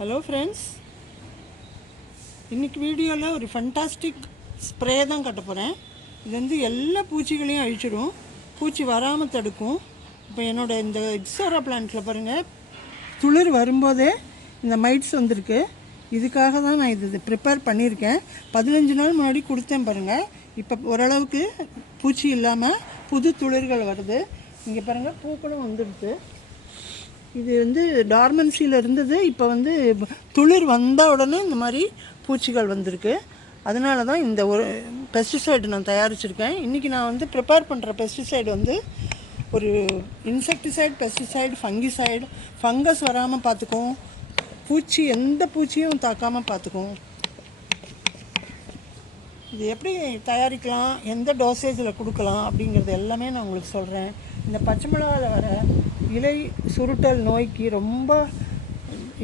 Hello friends, இன்றைக்கி வீடியோவில் ஒரு ஃபண்டாஸ்டிக் ஸ்ப்ரே தான் கட்ட போகிறேன். இது வந்து எல்லா பூச்சிகளையும் அழிச்சிடும், பூச்சி வராமல் தடுக்கும். இப்போ என்னோடய இந்த எக்ஸோரா பிளான்ட்டில் பாருங்கள், துளிர் வரும்போதே இந்த மைட்ஸ் வந்திருக்கு. இதுக்காக தான் நான் இது ப்ரிப்பேர் பண்ணியிருக்கேன். 15 நாள் முன்னாடி கொடுத்தேன் பாருங்கள். இப்போ ஓரளவுக்கு பூச்சி இல்லாமல் புது துளிர்கள் வருது. இங்கே பாருங்கள், பூக்களும் வந்துடுது. இது வந்து டார்மன்சியில் இருந்தது, இப்போ வந்து துளிர் வந்த உடனே இந்த மாதிரி பூச்சிகள் வந்திருக்கு. அதனால தான் இந்த ஒரு பெஸ்டிசைடு நான் தயாரிச்சிருக்கேன். இன்றைக்கி நான் வந்து ப்ரிப்பேர் பண்ணுற பெஸ்டிசைடு வந்து ஒரு இன்செக்டிசைடு, பெஸ்டிசைடு, ஃபங்கிசைடு. ஃபங்கஸ் வராமல் பார்த்துக்கும், பூச்சி எந்த பூச்சியும் தாக்காமல் பார்த்துக்கும். இது எப்படி தயாரிக்கலாம், எந்த டோசேஜில் கொடுக்கலாம் அப்படிங்கிறது எல்லாமே நான் உங்களுக்கு சொல்கிறேன். இந்த பச்சை மிளகாவில் வர இலை சுருட்டல் நோய்க்கு ரொம்ப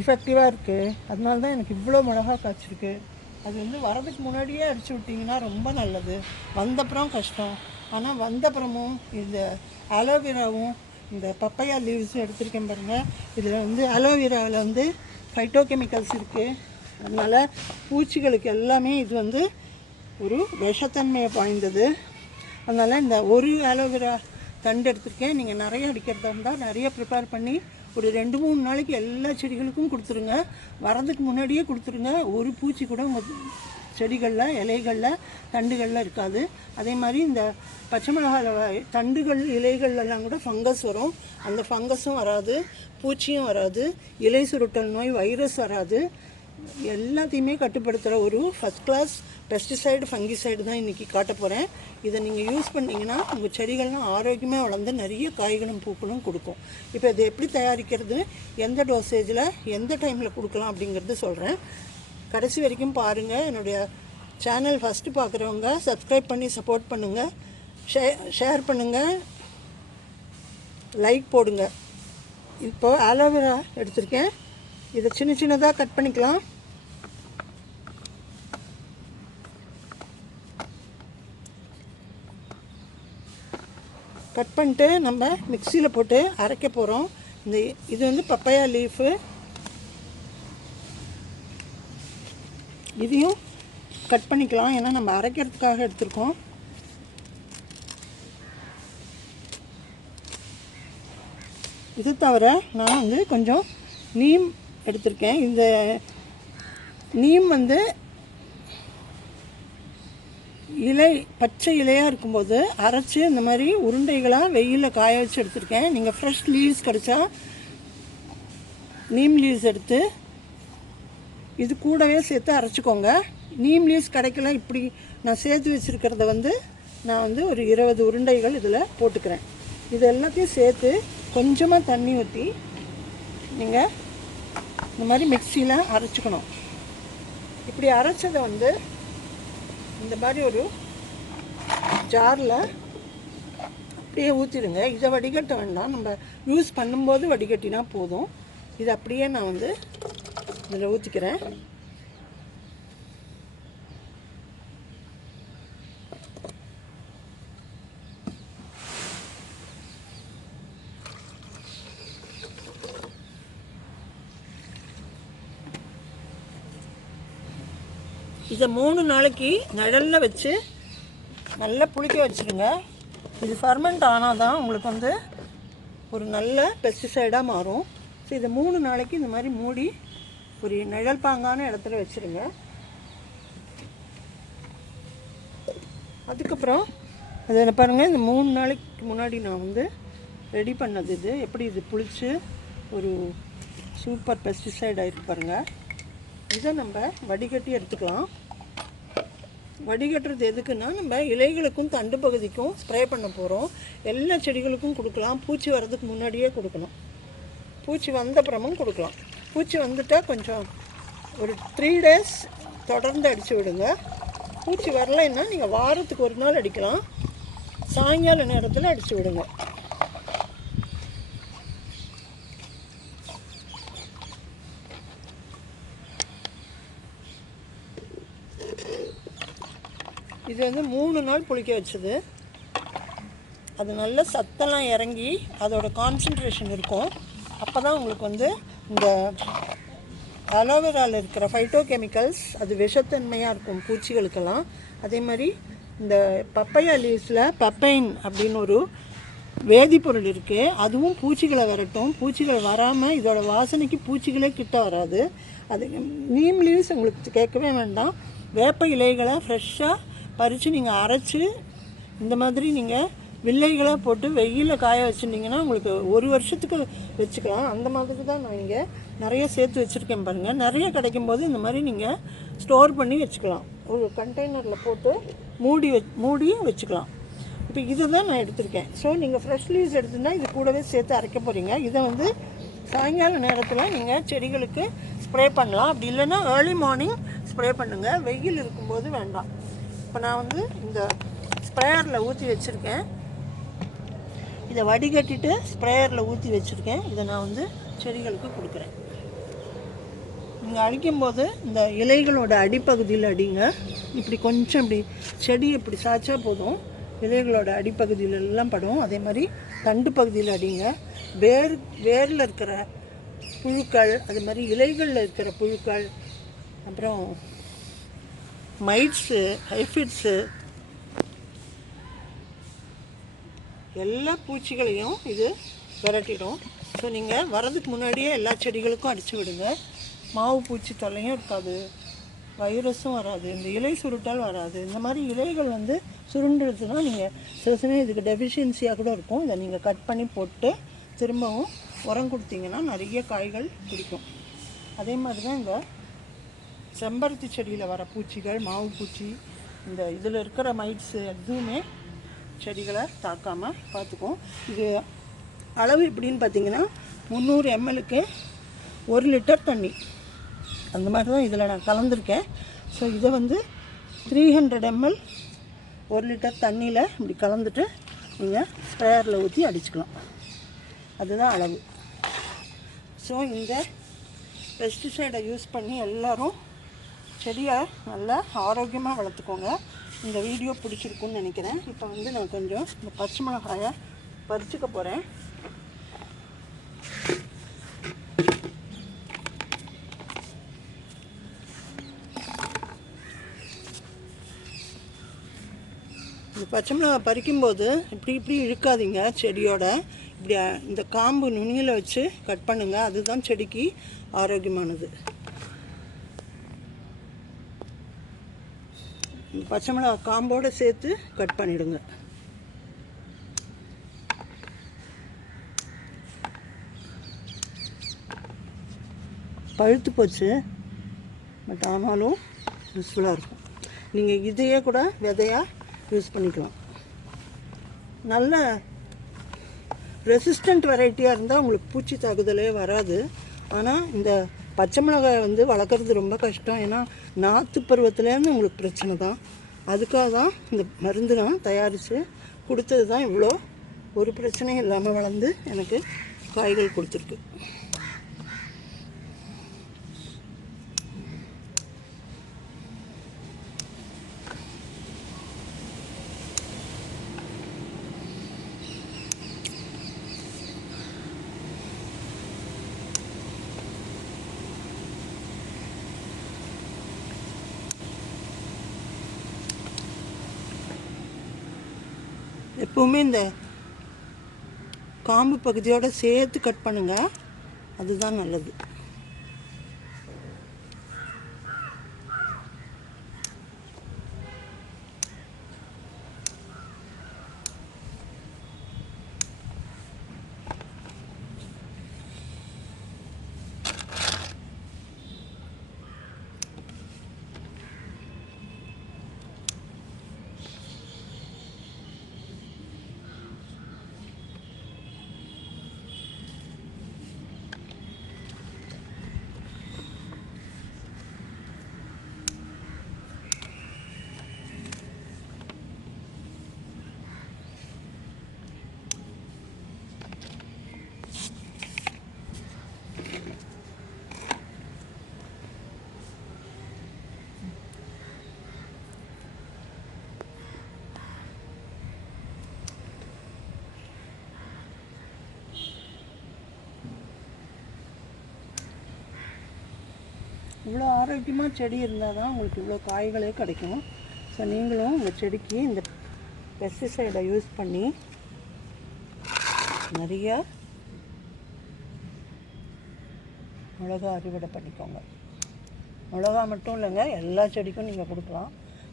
எஃபெக்டிவாக இருக்குது. அதனால தான் எனக்கு இவ்வளோ மிளகா காய்ச்சிருக்கு. அது வந்து வரதுக்கு முன்னாடியே அடித்து விட்டிங்கன்னா ரொம்ப நல்லது. வந்தப்புறம் கஷ்டம். ஆனால் வந்தப்புறமும் இந்த அலோவேராவும் இந்த பப்பையா லீவ்ஸும் எடுத்திருக்கேன் பாருங்கள். இதில் வந்து அலோவேராவில் வந்து ஃபைட்டோகெமிக்கல்ஸ் இருக்குது. அதனால் பூச்சிகளுக்கு எல்லாமே இது வந்து ஒரு விஷத்தன்மையை வாய்ந்தது. அதனால் இந்த ஒரு அலோவேரா தண்டு எடுத்துருக்கேன். நீங்கள் நிறைய அடிக்கிறதா இருந்தால் நிறைய ப்ரிப்பேர் பண்ணி ஒரு 2-3 நாளைக்கு எல்லா செடிகளுக்கும் கொடுத்துருங்க. வரதுக்கு முன்னாடியே கொடுத்துருங்க. ஒரு பூச்சி கூட உங்கள் செடிகளில், இலைகளில், தண்டுகளில் இருக்காது. அதே மாதிரி இந்த பச்சை மிளகாயில் தண்டுகள், இலைகள்லாம் கூட ஃபங்கஸ் வரும். அந்த ஃபங்கஸும் வராது, பூச்சியும் வராது, இலை சுருட்டல் நோய், வைரஸ் வராது. எல்லாத்தையுமே கட்டுப்படுத்துகிற ஒரு ஃபஸ்ட் கிளாஸ் பெஸ்டிசைடு, ஃபங்கிசைடு தான் இன்றைக்கி காட்ட போகிறேன். இதை நீங்கள் யூஸ் பண்ணிங்கன்னா உங்கள் செடிகள்லாம் ஆரோக்கியமாக வளர்ந்து நிறைய காய்களும் பூக்களும் கொடுக்கும். இப்போ இதை எப்படி தயாரிக்கிறது, எந்த டோசேஜில், எந்த டைமில் கொடுக்கலாம் அப்படிங்கிறது சொல்கிறேன். கடைசி வரைக்கும் பாருங்கள். என்னுடைய சேனல் ஃபஸ்ட்டு பார்க்குறவங்க சப்ஸ்கிரைப் பண்ணி சப்போர்ட் பண்ணுங்கள், ஷேர் பண்ணுங்கள், லைக் போடுங்க. இப்போது அலோவேரா எடுத்திருக்கேன். இதை சின்ன சின்னதாக கட் பண்ணிக்கலாம். கட் பண்ணிட்டு நம்ம மிக்சியில் போட்டு அரைக்க போகிறோம். இது வந்து பப்பையா லீஃபு. இதையும் கட் பண்ணிக்கலாம், ஏன்னா நம்ம அரைக்கிறதுக்காக எடுத்துருக்கோம். இது தவிர நான் வந்து கொஞ்சம் நீம் எடுத்திருக்கேன். இந்த நீம் வந்து இலை பச்சை இலையாக இருக்கும்போது அரைச்சி இந்த மாதிரி உருண்டைகளாக வெயிலில் காய வச்சு எடுத்திருக்கேன். நீங்கள் ஃப்ரெஷ் லீவ்ஸ் கிடச்சா நீம் லீவ்ஸ் எடுத்து இது கூடவே சேர்த்து அரைச்சிக்கோங்க. நீம் லீவ்ஸ் கிடைக்கல, இப்படி நான் சேர்த்து வச்சுருக்கிறத வந்து நான் வந்து ஒரு 20 உருண்டைகள் இதில் போட்டுக்கிறேன். இது எல்லாத்தையும் சேர்த்து கொஞ்சமாக தண்ணி ஊற்றி நீங்கள் இந்த மாதிரி மிக்சியில் அரைச்சிக்கணும். இப்படி அரைச்சதை வந்து இந்த மாதிரி ஒரு ஜாரில் அப்படியே ஊற்றிடுங்க. இதை வடிகட்ட வேண்டாம், நம்ம யூஸ் பண்ணும்போது வடிகட்டினா போதும். இது அப்படியே நான் வந்து இதில் ஊற்றிக்கிறேன். இதை 3 நாளைக்கு நிழலில் வச்சு நல்லா புளிக்க வச்சுருங்க. இது ஃபர்மெண்ட் ஆனால் தான் உங்களுக்கு வந்து ஒரு நல்ல பெஸ்டிசைடாக மாறும். ஸோ இதை 3 நாளைக்கு இந்த மாதிரி மூடி ஒரு நிழல் பாங்கான இடத்துல வச்சுருங்க. அதுக்கப்புறம் அதில் பாருங்கள், இந்த 3 நாளைக்கு முன்னாடி நான் வந்து ரெடி பண்ணது இது எப்படி இது புளிச்சு ஒரு சூப்பர் பெஸ்டிசைட் ஆகிருக்கு பாருங்கள். இதை நம்ம வடிகட்டி எடுத்துக்கலாம். வடிகட்டுறது எதுக்குன்னா, நம்ம இலைகளுக்கும் தண்டு பகுதிக்கும் ஸ்ப்ரே பண்ண போகிறோம். எல்லா செடிகளுக்கும் கொடுக்கலாம். பூச்சி வர்றதுக்கு முன்னாடியே கொடுக்கணும், பூச்சி வந்தப்புறமும் கொடுக்கலாம். பூச்சி வந்துட்டால் கொஞ்சம் ஒரு 3 days தொடர்ந்து அடித்து விடுங்க. பூச்சி வரலைன்னா நீங்கள் வாரத்துக்கு ஒரு நாள் அடிக்கலாம். சாயங்கால நேரத்தில் அடித்து விடுங்க. இது வந்து 3 நாள் புளிக்க வச்சது. அது நல்ல சத்தெல்லாம் இறங்கி அதோட கான்சன்ட்ரேஷன் இருக்கும். அப்போ தான் உங்களுக்கு வந்து இந்த அலோவேராவில் இருக்கிற ஃபைட்டோ கெமிக்கல்ஸ் அது விஷத்தன்மையாக இருக்கும் பூச்சிகளுக்கெல்லாம். அதே மாதிரி இந்த பப்பையா லீவ்ஸில் பப்பைன் அப்படின்னு ஒரு வேதிப்பொருள் இருக்குது. அதுவும் பூச்சிகளை விரட்டும். பூச்சிகள் வராமல் இதோட வாசனைக்கு பூச்சிகளே கிட்ட வராது. அது நீம் லீவ்ஸ் உங்களுக்கு கேட்கவே வேண்டாம். வேப்ப இலைகளை ஃப்ரெஷ்ஷாக பறித்து நீங்கள் அரைச்சி இந்த மாதிரி நீங்கள் வில்லைகளாக போட்டு வெயிலில் காய வச்சுருந்தீங்கன்னா உங்களுக்கு ஒரு வருஷத்துக்கு வச்சுக்கலாம். அந்த மாதிரி தான் நான் இங்கே நிறைய சேர்த்து வச்சுருக்கேன் பாருங்கள். நிறைய கிடைக்கும் போது இந்த மாதிரி நீங்கள் ஸ்டோர் பண்ணி வச்சுக்கலாம். ஒரு கண்டெய்னரில் போட்டு மூடி வச்சுக்கலாம். இப்போ இதை தான் நான் எடுத்திருக்கேன். ஸோ நீங்கள் ஃப்ரெஷ் லீவ்ஸ் எடுத்துன்னா இது கூடவே சேர்த்து அரைக்க போகிறீங்க. இதை வந்து சாயங்கால நேரத்தில் நீங்கள் செடிகளுக்கு ஸ்ப்ரே பண்ணலாம். அப்படி இல்லைன்னா ஏர்லி மார்னிங் ஸ்ப்ரே பண்ணுங்கள். வெயில் இருக்கும்போது வேண்டாம். இப்போ நான் வந்து இந்த ஸ்ப்ரேயரில் ஊற்றி வச்சுருக்கேன். இதை வடிகட்டிட்டு ஸ்ப்ரேயரில் ஊற்றி வச்சுருக்கேன். இதை நான் வந்து செடிகளுக்கு கொடுக்குறேன். நீங்கள் அடிக்கும்போது இந்த இலைகளோட அடிப்பகுதியில் அடிங்க. இப்படி கொஞ்சம் இப்படி செடி இப்படி சாய்ச்சா போதும், இலைகளோட அடிப்பகுதியிலெல்லாம் படும். அதே மாதிரி தண்டு பகுதியில் அடிங்க. வேரில் இருக்கிற புழுக்கள், அது மாதிரி இலைகளில் இருக்கிற புழுக்கள், அப்புறம் மைட்ஸு, ஹைஃபிட்ஸு, எல்லா பூச்சிகளையும் இது விரட்டிடும். ஸோ நீங்கள் வரதுக்கு முன்னாடியே எல்லா செடிகளுக்கும் அடித்து விடுங்க. மாவு பூச்சி தொல்லையும் இருக்காது, வைரஸும் வராது, இந்த இலை சுருட்டால் வராது. இந்த மாதிரி இலைகள் வந்து சுருண்டுடுச்சுன்னா நீங்கள் சில சமயம் இதுக்கு டெஃபிஷியன்சியாக கூட இருக்கும். இதை நீங்கள் கட் பண்ணி போட்டு திரும்பவும் உரம் கொடுத்தீங்கன்னா நிறைய காய்கள் பிடிக்கும். அதே மாதிரி தான் இந்த செம்பருத்தி செடியில் வர பூச்சிகள், மாவு பூச்சி, இந்த இதில் இருக்கிற மைட்ஸு எதுவுமே செடிகளை தாக்காமல் பார்த்துக்கும். இது அளவு எப்படின்னு பார்த்தீங்கன்னா 300 ml 1 லிட்டர் தண்ணி, அந்த மாதிரி தான் இதில் நான் கலந்துருக்கேன். ஸோ இதை வந்து 300 ml 1 லிட்டர் தண்ணியில் இப்படி கலந்துட்டு நீங்கள் ஸ்ப்ரேயரில் ஊற்றி அடிச்சுக்கலாம். அதுதான் அளவு. ஸோ இந்த பெஸ்டிசைடை யூஸ் பண்ணி எல்லோரும் செடியை நல்லா ஆரோக்கியமாக வளர்த்துக்கோங்க. இந்த வீடியோ பிடிச்சிருக்குன்னு நினைக்கிறேன். இப்போ வந்து நான் கொஞ்சம் இந்த பச்சை மிளகாயை பறிச்சுக்க போகிறேன். இந்த பச்சை மிளகாய் பறிக்கும்போது இப்படி இழுக்காதீங்க. செடியோட இப்படி இந்த காம்பு நுனியில் வச்சு கட் பண்ணுங்கள். அதுதான் செடிக்கு ஆரோக்கியமானது. இந்த பச்சை மிளகாய் காம்போடு சேர்த்து கட் பண்ணிவிடுங்க. பழுத்து போச்சு, பட் ஆனாலும் யூஸ்ஃபுல்லாக இருக்கும். நீங்கள் இதையே கூட விதையாக யூஸ் பண்ணிக்கலாம். நல்ல ரெசிஸ்டண்ட் வெரைட்டியாக இருந்தால் உங்களுக்கு பூச்சி தாக்குதலே வராது. ஆனால் இந்த பச்சை மிளகாய் வந்து வளர்க்குறது ரொம்ப கஷ்டம். ஏன்னா நாற்று பருவத்துலேருந்து உங்களுக்கு பிரச்சனை தான். அதுக்காக தான் இந்த மருந்து நான் தயாரித்து கொடுத்தது தான் இவ்வளோ ஒரு பிரச்சனையும் இல்லாமல் வளர்ந்து எனக்கு காய்கள் கொடுத்துருக்கு. எப்போவுமே இந்த காம்பு பகுதியோடு சேர்த்து கட் பண்ணுங்கள், அதுதான் நல்லது. இவ்வளோ ஆரோக்கியமாக செடி இருந்தால் தான் உங்களுக்கு இவ்வளோ காய்களே கிடைக்கும். ஸோ நீங்களும் உங்கள் செடிக்கு இந்த பெஸ்டிசைடை யூஸ் பண்ணி நிறைய மிளகா அறுவடை பண்ணிக்கோங்க. மிளகா மட்டும் இல்லைங்க, எல்லா செடிக்கும் நீங்கள் கொடுக்கலாம்.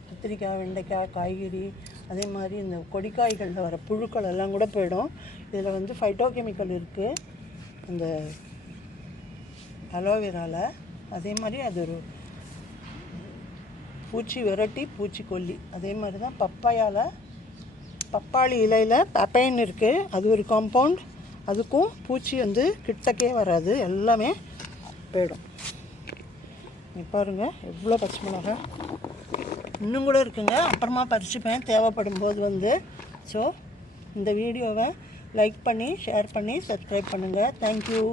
கத்திரிக்காய், வெண்டைக்காய், காய்கறி, அதே மாதிரி இந்த கொடிக்காய்களில் வர புழுக்கள் எல்லாம் கூட போயிடும். இதில் வந்து ஃபைட்டோகெமிக்கல் இருக்குது அந்த அலோவேராவில். அதே மாதிரி அது ஒரு பூச்சி விரட்டி பூச்சிக்கொல்லி. அதே மாதிரி தான் பப்பாளி இலையில் பப்பைன் இருக்குது, அது ஒரு காம்பவுண்ட். அதுக்கும் பூச்சி வந்து கிட்டக்கே வராது, எல்லாமே போயிடும். நீ பாருங்கள் எவ்வளோ பச்சை மிளகா இன்னும் கூட இருக்குங்க. அப்புறமா பறிச்சுப்பேன் தேவைப்படும் போது வந்து. ஸோ இந்த வீடியோவை லைக் பண்ணி ஷேர் பண்ணி சப்ஸ்கிரைப் பண்ணுங்கள். தேங்க்யூ.